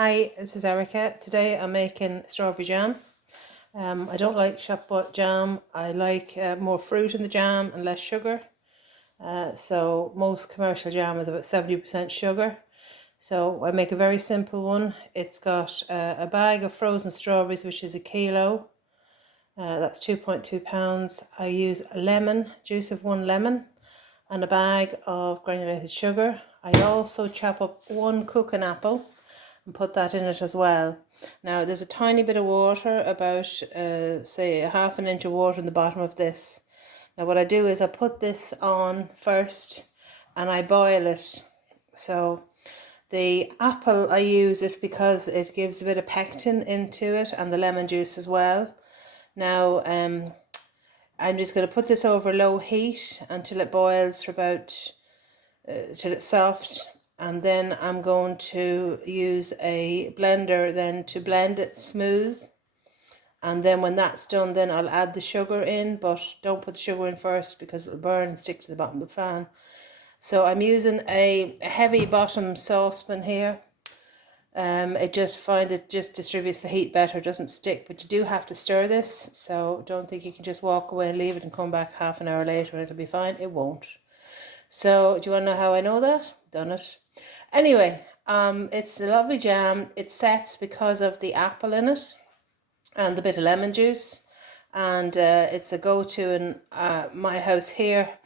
Hi, this is Erica. Today I'm making strawberry jam. I don't like shop bought jam. I like more fruit in the jam and less sugar. So most commercial jam is about 70% sugar. So I make a very simple one. It's got a bag of frozen strawberries, which is a kilo. That's 2.2 pounds. I use a lemon, juice of one lemon, and a bag of granulated sugar. I also chop up one cooking apple and put that in it as well. Now there's a tiny bit of water, about say a half an inch of water in the bottom of this. Now what I do is I put this on first and I boil it. So the apple, I use it because it gives a bit of pectin into it, and the lemon juice as well. Now I'm just going to put this over low heat until it boils for about till it's soft, and then I'm going to use a blender then to blend it smooth. And then when that's done, then I'll add the sugar in, but don't put the sugar in first because it'll burn and stick to the bottom of the pan. So I'm using a heavy bottom saucepan here. It just distributes the heat better, doesn't stick, but you do have to stir this, so don't think you can just walk away and leave it and come back half an hour later and it'll be fine. It won't. So do you want to know how I know that? Done it. Anyway, it's a lovely jam. It sets because of the apple in it and the bit of lemon juice, and it's a go-to in my house here,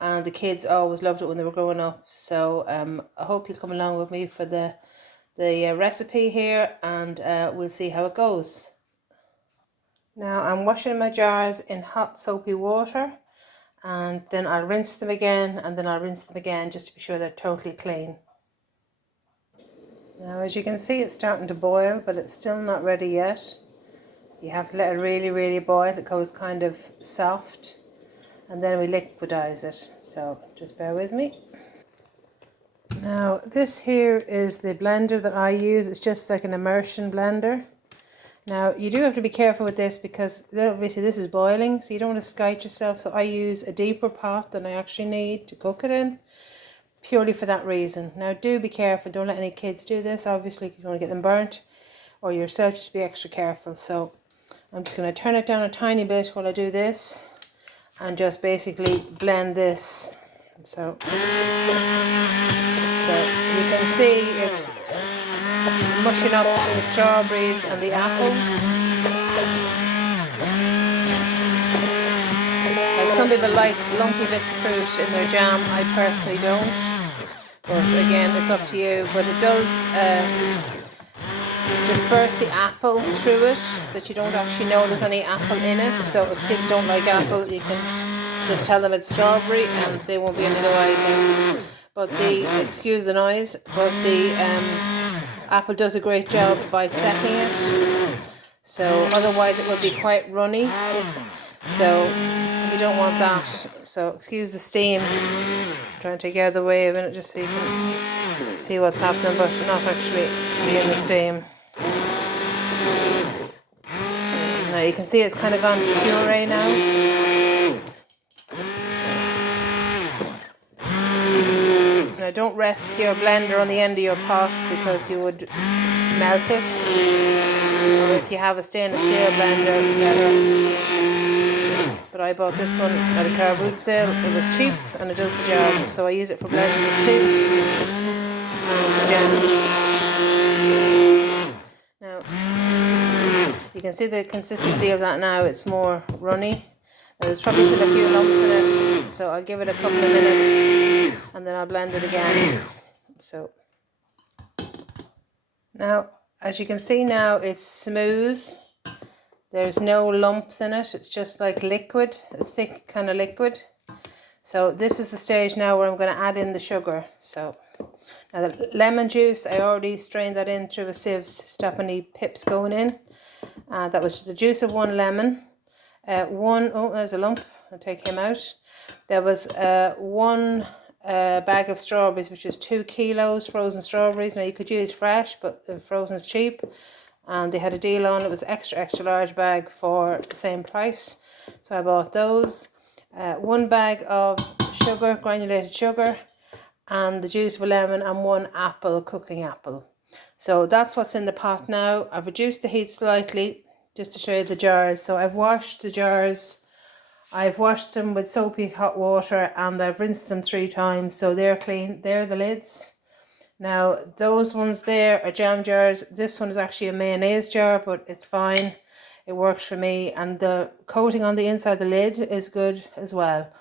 and the kids always loved it when they were growing up. So I hope you'll come along with me for the recipe here, and we'll see how it goes. Now I'm washing my jars in hot soapy water, and then I'll rinse them again, and then I'll rinse them again just to be sure they're totally clean. Now as you can see, it's starting to boil, but it's still not ready yet. You have to let it really boil. It goes kind of soft, and then we liquidize it. So just bear with me. Now this here is the blender that I use. It's just like an immersion blender. Now you do have to be careful with this because obviously this is boiling, so you don't want to skite yourself. So I use a deeper pot than I actually need to cook it in, purely for that reason. Now do be careful, don't let any kids do this. Obviously you don't want to get them burnt, or yourself, just be extra careful. So I'm just going to turn it down a tiny bit while I do this, and just basically blend this. So you can see it's mushing up the strawberries and the apples. Like, some people like lumpy bits of fruit in their jam. I personally don't, but again, it's up to you. But it does disperse the apple through it, that you don't actually know there's any apple in it. So if kids don't like apple, you can just tell them it's strawberry and they won't be any the wiser. But excuse the noise, but the apple does a great job by setting it. So otherwise it would be quite runny. So you don't want that. So excuse the steam. I'm trying to take out the way of it just so you can see what's happening, but not actually in the steam. Now you can see it's kind of gone to puree now. Now don't rest your blender on the end of your pot because you would melt it. Or if you have a stainless steel blender, better. But I bought this one at a car boot sale. It was cheap and it does the job. So I use it for blending the soups and jam. Now you can see the consistency of that now. It's more runny. Now, there's probably still a few lumps in it, so I'll give it a couple of minutes and then I'll blend it again. So now, as you can see now, it's smooth. There's no lumps in it. It's just like liquid, a thick kind of liquid. So this is the stage now where I'm going to add in the sugar. So now the lemon juice, I already strained that in through a sieve to stop any pips going in. That was just the juice of one lemon. There's a lump. I'll take him out. There was one bag of strawberries, which is 2 kilos frozen strawberries. Now you could use fresh, but the frozen is cheap, and they had a deal on. It was extra large bag for the same price, so I bought those. 1 bag of sugar, granulated sugar, and the juice of a lemon, and 1 apple, cooking apple. So that's what's in the pot now. I've reduced the heat slightly just to show you the jars. So I've washed the jars. I've washed them with soapy hot water and I've rinsed them 3 times. So they're clean. They're the lids. Now those ones there are jam jars. This one is actually a mayonnaise jar, but it's fine. It works for me. And the coating on the inside of the lid is good as well.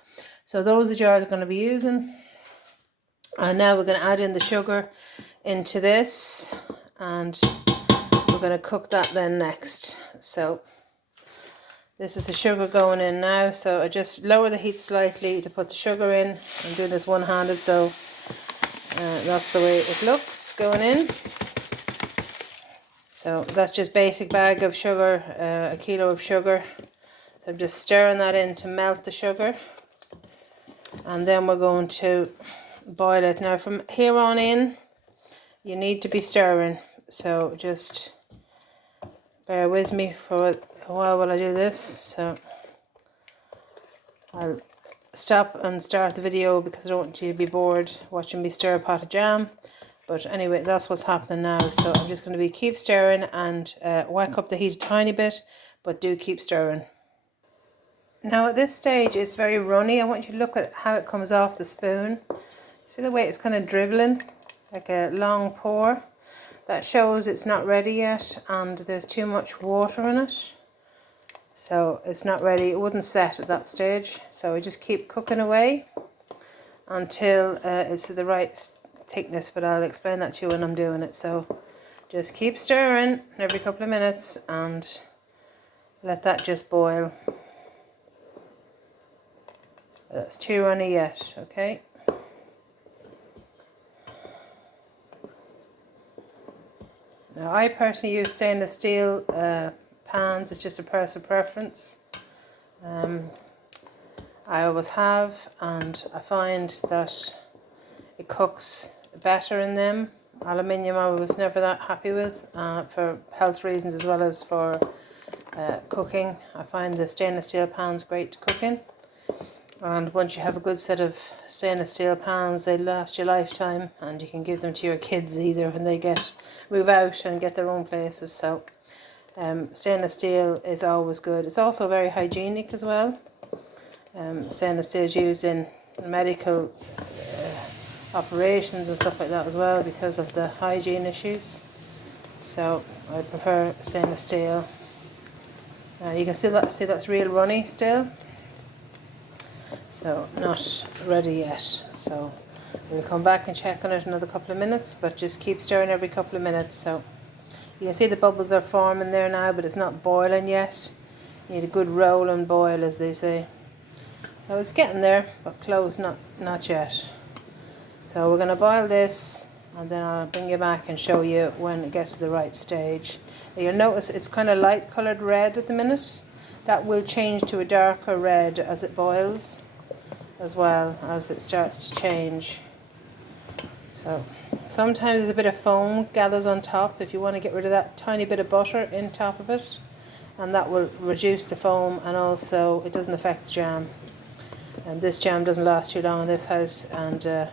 So those are the jars I'm going to be using. And now we're going to add in the sugar into this. And we're going to cook that then next. So this is the sugar going in now. So I just lower the heat slightly to put the sugar in. I'm doing this one-handed, so that's the way it looks going in. So that's just basic bag of sugar, a kilo of sugar. So I'm just stirring that in to melt the sugar. And then we're going to boil it. Now from here on in, you need to be stirring. So just bear with me for a while I do this. So I'll stop and start the video because I don't want you to be bored watching me stir a pot of jam. But anyway, that's what's happening now. So I'm just going to keep stirring and whack up the heat a tiny bit, but do keep stirring. Now at this stage it's very runny. I want you to look at how it comes off the spoon. See the way it's kind of dribbling, like a long pour? That shows it's not ready yet and there's too much water in it. So it's not ready, it wouldn't set at that stage. So we just keep cooking away until it's the right thickness, but I'll explain that to you when I'm doing it. So just keep stirring every couple of minutes and let that just boil. That's too runny yet, okay? Now I personally use stainless steel pans. It's just a personal preference. I always have, and I find that it cooks better in them. Aluminium I was never that happy with for health reasons as well as for cooking. I find the stainless steel pans great to cook in. And once you have a good set of stainless steel pans, they last your lifetime, and you can give them to your kids either when they move out and get their own places. So stainless steel is always good. It's also very hygienic as well. Stainless steel is used in medical operations and stuff like that as well because of the hygiene issues. So I prefer stainless steel. You can see that's real runny still. So not ready yet. So we'll come back and check on it another couple of minutes, but just keep stirring every couple of minutes. So you can see the bubbles are forming there now, but it's not boiling yet. You need a good roll and boil, as they say. So it's getting there, but close, not yet. So we're going to boil this, and then I'll bring you back and show you when it gets to the right stage. You'll notice it's kind of light coloured red at the minute. That will change to a darker red as it boils, as well as it starts to change. So sometimes there's a bit of foam gathers on top if you want to get rid of that tiny bit of butter in top of it, and that will reduce the foam, and also it doesn't affect the jam. And this jam doesn't last too long in this house, and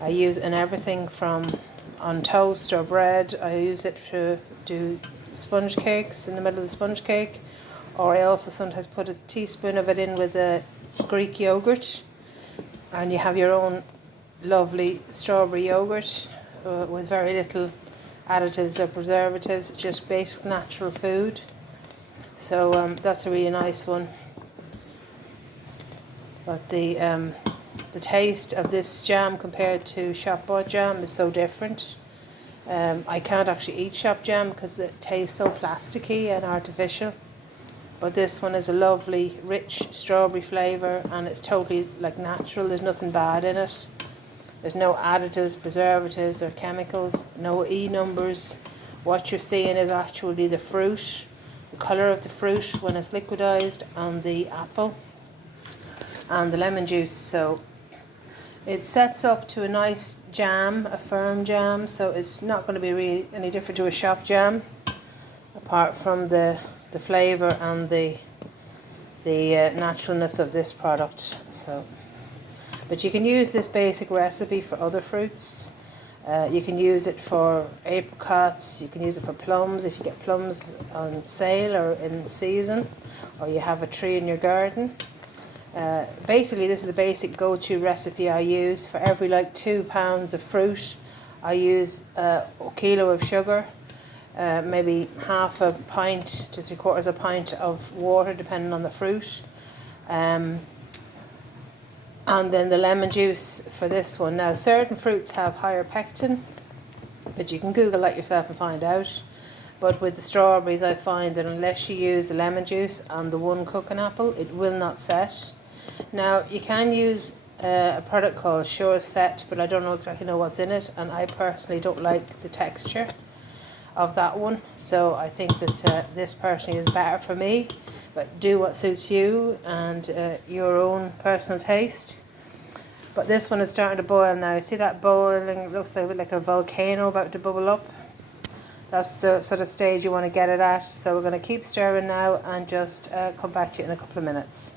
I use it in everything from on toast or bread. I use it to do sponge cakes in the middle of the sponge cake, or I also sometimes put a teaspoon of it in with the Greek yogurt, and you have your own lovely strawberry yogurt with very little additives or preservatives, just basic natural food. So that's a really nice one. But the taste of this jam compared to shop bought jam is so different. I can't actually eat shop jam because it tastes so plasticky and artificial. But this one is a lovely, rich strawberry flavour, and it's totally like natural. There's nothing bad in it. There's no additives, preservatives or chemicals, no E numbers. What you're seeing is actually the fruit, the colour of the fruit when it's liquidized, and the apple and the lemon juice. So it sets up to a nice jam, a firm jam, so it's not going to be really any different to a shop jam, apart from the flavour and the naturalness of this product. So, but you can use this basic recipe for other fruits. You can use it for apricots, you can use it for plums if you get plums on sale or in season, or you have a tree in your garden. Basically, this is the basic go-to recipe I use. For every like 2 pounds of fruit, I use a kilo of sugar, maybe half a pint to 3/4 a pint of water, depending on the fruit. And then the lemon juice for this one. Now, certain fruits have higher pectin, but you can Google that yourself and find out. But with the strawberries, I find that unless you use the lemon juice and the one cooking apple, it will not set. Now, you can use a product called Sure Set, but I don't exactly know what's in it, and I personally don't like the texture of that one. So I think that this personally is better for me, but do what suits you and your own personal taste. But this one is starting to boil now. See that boiling? It looks like a volcano about to bubble up. That's the sort of stage you want to get it at. So we're going to keep stirring now and just come back to you in a couple of minutes.